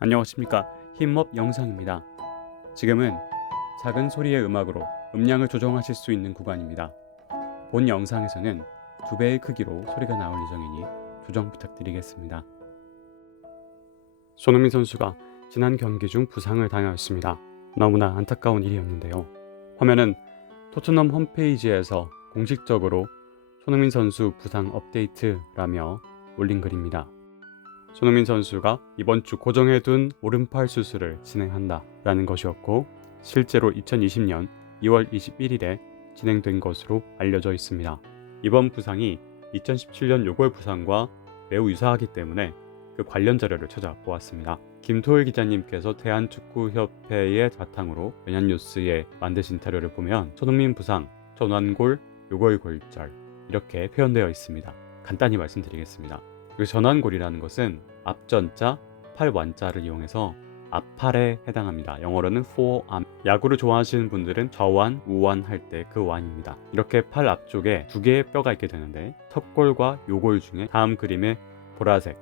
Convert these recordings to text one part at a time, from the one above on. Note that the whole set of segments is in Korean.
안녕하십니까, 힙업 영상입니다. 지금은 작은 소리의 음악으로 음량을 조정하실 수 있는 구간입니다. 본 영상에서는 2배의 크기로 소리가 나올 예정이니 조정 부탁드리겠습니다. 손흥민 선수가 지난 경기 중 부상을 당하였습니다. 너무나 안타까운 일이었는데요. 화면은 토트넘 홈페이지에서 공식적으로 손흥민 선수 부상 업데이트라며 올린 글입니다. 손흥민 선수가 이번 주 고정해둔 오른팔 수술을 진행한다 라는 것이었고, 실제로 2020년 2월 21일에 진행된 것으로 알려져 있습니다. 이번 부상이 2017년 요골 부상과 매우 유사하기 때문에 그 관련 자료를 찾아보았습니다. 김토일 기자님께서 대한축구협회의 바탕으로 연합뉴스에 만드신 자료를 보면 손흥민 부상, 전완골, 요골골절 이렇게 표현되어 있습니다. 간단히 말씀드리겠습니다. 전완골이라는 것은 앞전자, 팔 완자를 이용해서 앞팔에 해당합니다. 영어로는 forearm. 야구를 좋아하시는 분들은 좌완, 우완 할 때 그 완입니다. 이렇게 팔 앞쪽에 2개의 뼈가 있게 되는데, 턱골과 요골 중에 다음 그림의 보라색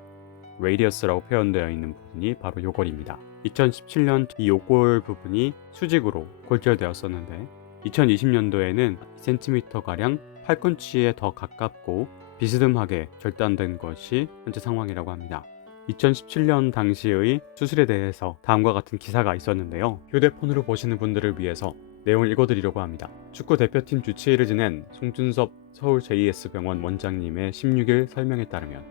레디어스라고 표현되어 있는 부분이 바로 요골입니다. 2017년 이 요골 부분이 수직으로 골절되었었는데 2020년도에는 2cm가량 팔꿈치에 더 가깝고 비스듬하게 절단된 것이 현재 상황이라고 합니다. 2017년 당시의 수술에 대해서 다음과 같은 기사가 있었는데요. 휴대폰으로 보시는 분들을 위해서 내용을 읽어드리려고 합니다. 축구 대표팀 주치의를 지낸 송준섭 서울 JS병원 원장님의 16일 설명에 따르면,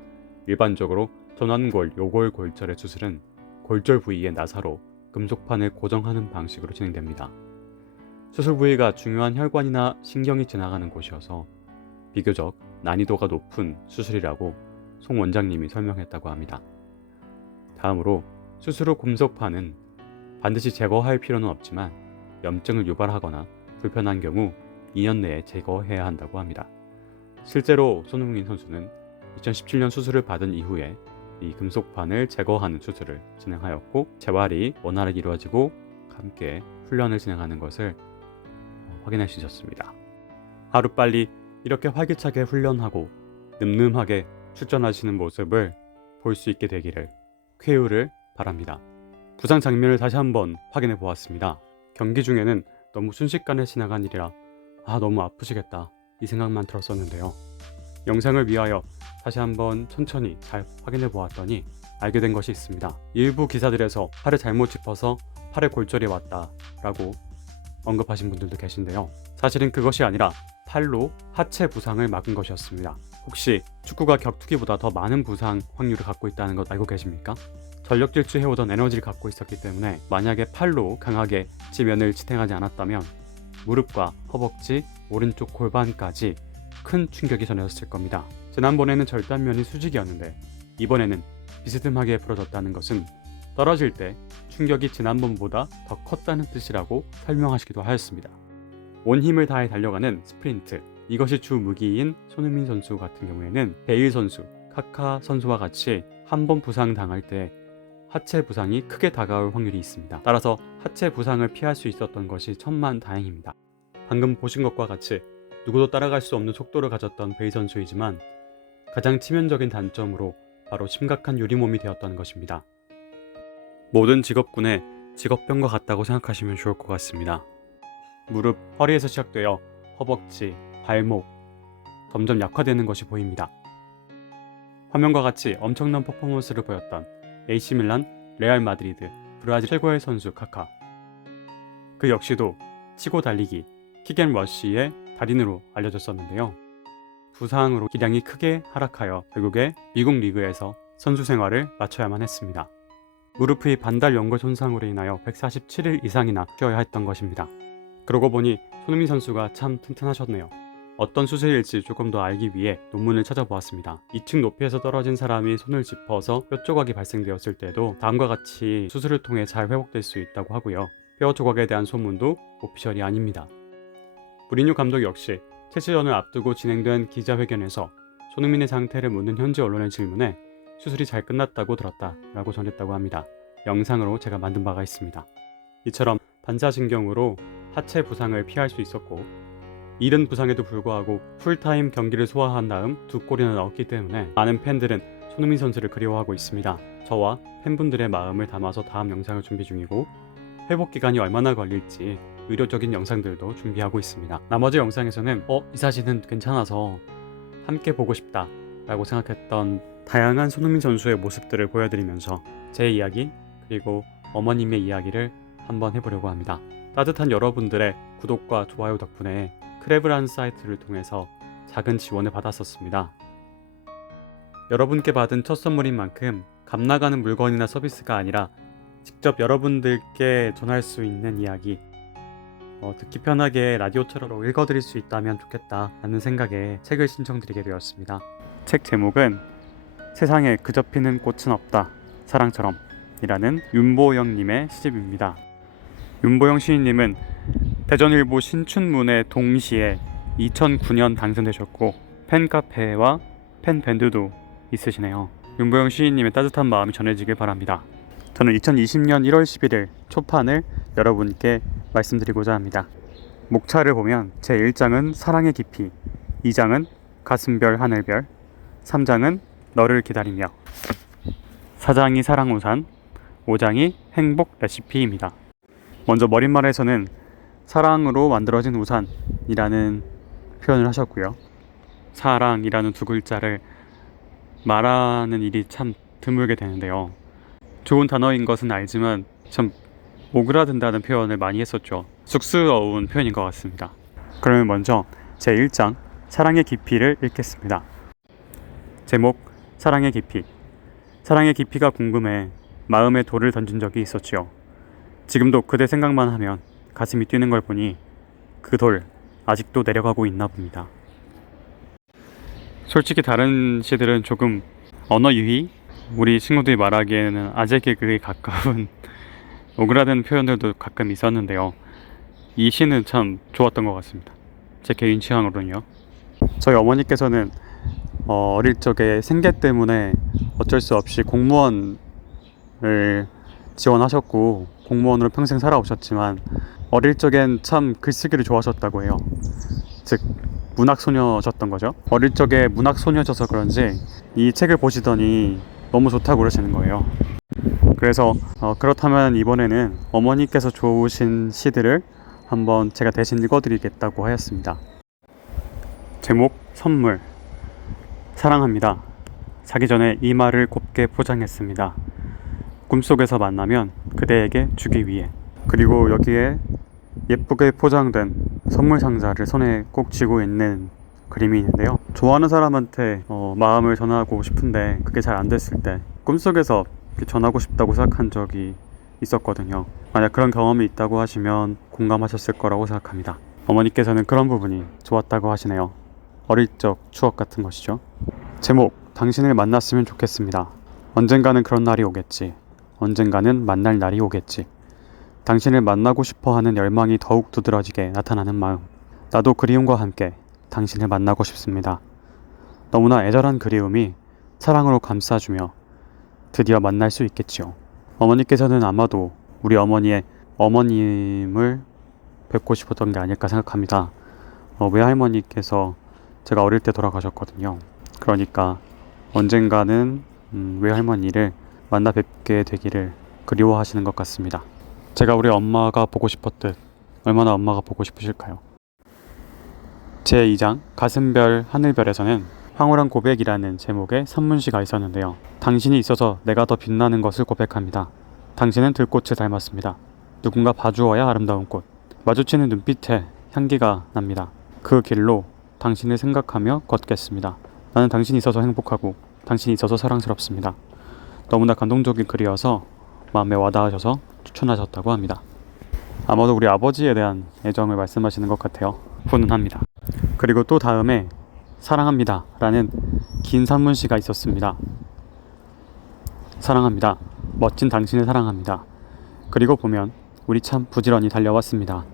일반적으로 전완골, 요골 골절의 수술은 골절 부위의 나사로 금속판을 고정하는 방식으로 진행됩니다. 수술 부위가 중요한 혈관이나 신경이 지나가는 곳이어서 비교적 난이도가 높은 수술이라고 송 원장님이 설명했다고 합니다. 다음으로 수술 후 금속판은 반드시 제거할 필요는 없지만 염증을 유발하거나 불편한 경우 2년 내에 제거해야 한다고 합니다. 실제로 손흥민 선수는 2017년 수술을 받은 이후에 이 금속판을 제거하는 수술을 진행하였고, 재활이 원활하게 이루어지고 함께 훈련을 진행하는 것을 확인할 수 있었습니다. 하루빨리 이렇게 활기차게 훈련하고 늠름하게 출전하시는 모습을 볼 수 있게 되기를 쾌유를 바랍니다. 부상 장면을 다시 한번 확인해 보았습니다. 경기 중에는 너무 순식간에 지나간 일이라 너무 아프시겠다 이 생각만 들었었는데요. 영상을 위하여 다시 한번 천천히 잘 확인해 보았더니 알게 된 것이 있습니다. 일부 기사들에서 팔을 잘못 짚어서 팔에 골절이 왔다 라고 언급하신 분들도 계신데요. 사실은 그것이 아니라 팔로 하체 부상을 막은 것이었습니다. 혹시 축구가 격투기보다 더 많은 부상 확률을 갖고 있다는 것 알고 계십니까? 전력 질주해오던 에너지를 갖고 있었기 때문에 만약에 팔로 강하게 지면을 지탱하지 않았다면 무릎과 허벅지, 오른쪽 골반까지 큰 충격이 전해졌을 겁니다. 지난번에는 절단면이 수직이었는데 이번에는 비스듬하게 부러졌다는 것은 떨어질 때 충격이 지난번보다 더 컸다는 뜻이라고 설명하시기도 하였습니다. 온 힘을 다해 달려가는 스프린트, 이것이 주 무기인 손흥민 선수 같은 경우에는 베일 선수, 카카 선수와 같이 한 번 부상 당할 때 하체 부상이 크게 다가올 확률이 있습니다. 따라서 하체 부상을 피할 수 있었던 것이 천만다행입니다. 방금 보신 것과 같이 누구도 따라갈 수 없는 속도를 가졌던 베일 선수이지만 가장 치명적인 단점으로 바로 심각한 유리몸이 되었던 것입니다. 모든 직업군의 직업병과 같다고 생각하시면 좋을 것 같습니다. 무릎, 허리에서 시작되어 허벅지, 발목, 점점 약화되는 것이 보입니다. 화면과 같이 엄청난 퍼포먼스를 보였던 AC 밀란, 레알 마드리드, 브라질 최고의 선수 카카. 그 역시도 치고 달리기, 킥앤러쉬의 달인으로 알려졌었는데요. 부상으로 기량이 크게 하락하여 결국에 미국 리그에서 선수 생활을 마쳐야만 했습니다. 무릎의 반달 연골 손상으로 인하여 147일 이상이나 쉬어야 했던 것입니다. 그러고 보니 손흥민 선수가 참 튼튼하셨네요. 어떤 수술일지 조금 더 알기 위해 논문을 찾아보았습니다. 2층 높이에서 떨어진 사람이 손을 짚어서 뼈 조각이 발생되었을 때도 다음과 같이 수술을 통해 잘 회복될 수 있다고 하고요. 뼈 조각에 대한 소문도 오피셜이 아닙니다. 무리뉴 감독 역시 최치전을 앞두고 진행된 기자회견에서 손흥민의 상태를 묻는 현지 언론의 질문에 수술이 잘 끝났다고 들었다 라고 전했다고 합니다. 영상으로 제가 만든 바가 있습니다. 이처럼 반사신경으로 하체 부상을 피할 수 있었고, 이른 부상에도 불구하고 풀타임 경기를 소화한 다음 2골이나 넣었기 때문에 많은 팬들은 손흥민 선수를 그리워하고 있습니다. 저와 팬분들의 마음을 담아서 다음 영상을 준비 중이고 회복 기간이 얼마나 걸릴지 의료적인 영상들도 준비하고 있습니다. 나머지 영상에서는 이 사진은 괜찮아서 함께 보고 싶다 라고 생각했던 다양한 손흥민 선수의 모습들을 보여드리면서 제 이야기 그리고 어머님의 이야기를 한번 해보려고 합니다. 따뜻한 여러분들의 구독과 좋아요 덕분에 크레브라는 사이트를 통해서 작은 지원을 받았었습니다. 여러분께 받은 첫 선물인 만큼 값 나가는 물건이나 서비스가 아니라 직접 여러분들께 전할 수 있는 이야기, 듣기 편하게 라디오처럼 읽어드릴 수 있다면 좋겠다 라는 생각에 책을 신청드리게 되었습니다. 책 제목은 세상에 그저 피는 꽃은 없다 사랑처럼 이라는 윤보영님의 시집입니다. 윤보영 시인님은 대전일보 신춘문예 동시에 2009년 당선되셨고 팬카페와 팬밴드도 있으시네요. 윤보영 시인님의 따뜻한 마음이 전해지길 바랍니다. 저는 2020년 1월 11일 초판을 여러분께 말씀드리고자 합니다. 목차를 보면 제1장은 사랑의 깊이, 2장은 가슴별 하늘별, 3장은 너를 기다리며, 4장이 사랑우산, 5장이 행복 레시피입니다. 먼저 머릿말에서는 사랑으로 만들어진 우산이라는 표현을 하셨고요. 사랑이라는 두 글자를 말하는 일이 참 드물게 되는데요. 좋은 단어인 것은 알지만 참 오그라든다는 표현을 많이 했었죠. 쑥스러운 표현인 것 같습니다. 그러면 먼저 제1장 사랑의 깊이를 읽겠습니다. 제목 사랑의 깊이. 사랑의 깊이가 궁금해 마음에 돌을 던진 적이 있었지요. 지금도 그대 생각만 하면 가슴이 뛰는 걸 보니 그 돌 아직도 내려가고 있나 봅니다. 솔직히 다른 시들은 조금 언어 유희? 우리 친구들이 말하기에는 아재 개그에 가까운 오그라든 표현들도 가끔 있었는데요. 이 시는 참 좋았던 것 같습니다. 제 개인 취향으로는요. 저희 어머니께서는 어릴 적에 생계 때문에 어쩔 수 없이 공무원을 지원하셨고 공무원으로 평생 살아오셨지만 어릴 적엔 참 글쓰기를 좋아하셨다고 해요. 즉 문학소녀셨던 거죠. 어릴 적에 문학소녀셔서 그런지 이 책을 보시더니 너무 좋다고 그러시는 거예요. 그래서 그렇다면 이번에는 어머니께서 좋으신 시들을 한번 제가 대신 읽어드리겠다고 하였습니다. 제목 선물. 사랑합니다. 자기 전에 이 말을 곱게 포장했습니다. 꿈속에서 만나면 그대에게 주기 위해. 그리고 여기에 예쁘게 포장된 선물 상자를 손에 꼭 쥐고 있는 그림이 있는데요. 좋아하는 사람한테 마음을 전하고 싶은데 그게 잘 안 됐을 때 꿈속에서 전하고 싶다고 생각한 적이 있었거든요. 만약 그런 경험이 있다고 하시면 공감하셨을 거라고 생각합니다. 어머니께서는 그런 부분이 좋았다고 하시네요. 어릴 적 추억 같은 것이죠. 제목 당신을 만났으면 좋겠습니다. 언젠가는 그런 날이 오겠지. 언젠가는 만날 날이 오겠지. 당신을 만나고 싶어하는 열망이 더욱 두드러지게 나타나는 마음. 나도 그리움과 함께 당신을 만나고 싶습니다. 너무나 애절한 그리움이 사랑으로 감싸주며 드디어 만날 수 있겠지요. 어머니께서는 아마도 우리 어머니의 어머님을 뵙고 싶었던 게 아닐까 생각합니다. 외할머니께서 제가 어릴 때 돌아가셨거든요. 그러니까 언젠가는 외할머니를 만나 뵙게 되기를 그리워하시는 것 같습니다. 제가 우리 엄마가 보고 싶었듯 얼마나 엄마가 보고 싶으실까요? 제2장 가슴별 하늘별에서는 황홀한 고백이라는 제목의 산문시가 있었는데요. 당신이 있어서 내가 더 빛나는 것을 고백합니다. 당신은 들꽃을 닮았습니다. 누군가 봐주어야 아름다운 꽃. 마주치는 눈빛에 향기가 납니다. 그 길로 당신을 생각하며 걷겠습니다. 나는 당신이 있어서 행복하고 당신이 있어서 사랑스럽습니다. 너무나 감동적인 글이어서 마음에 와닿으셔서 추천하셨다고 합니다. 아마도 우리 아버지에 대한 애정을 말씀하시는 것 같아요. 훈훈합니다. 그리고 또 다음에 사랑합니다 라는 긴 산문시가 있었습니다. 사랑합니다. 멋진 당신을 사랑합니다. 그리고 보면 우리 참 부지런히 달려왔습니다.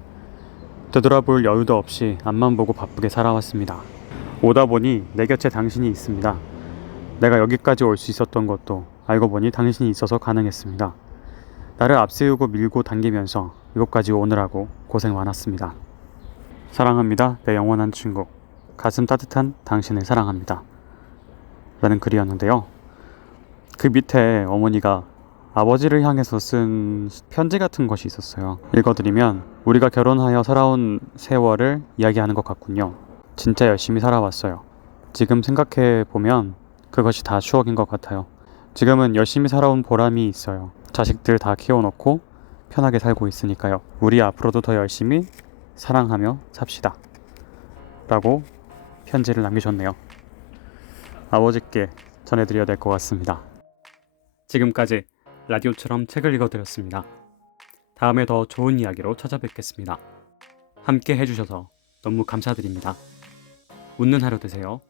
되돌아볼 여유도 없이 앞만 보고 바쁘게 살아왔습니다. 오다 보니 내 곁에 당신이 있습니다. 내가 여기까지 올 수 있었던 것도 알고 보니 당신이 있어서 가능했습니다. 나를 앞세우고 밀고 당기면서 이곳까지 오느라고 고생 많았습니다. 사랑합니다. 내 영원한 친구. 가슴 따뜻한 당신을 사랑합니다. 라는 글이었는데요. 그 밑에 어머니가 아버지를 향해서 쓴 편지 같은 것이 있었어요. 읽어드리면 우리가 결혼하여 살아온 세월을 이야기하는 것 같군요. 진짜 열심히 살아왔어요. 지금 생각해 보면 그것이 다 추억인 것 같아요. 지금은 열심히 살아온 보람이 있어요. 자식들 다 키워놓고 편하게 살고 있으니까요. 우리 앞으로도 더 열심히 사랑하며 삽시다. 라고 편지를 남기셨네요. 아버지께 전해드려야 될 것 같습니다. 지금까지 라디오처럼 책을 읽어드렸습니다. 다음에 더 좋은 이야기로 찾아뵙겠습니다. 함께 해주셔서 너무 감사드립니다. 웃는 하루 되세요.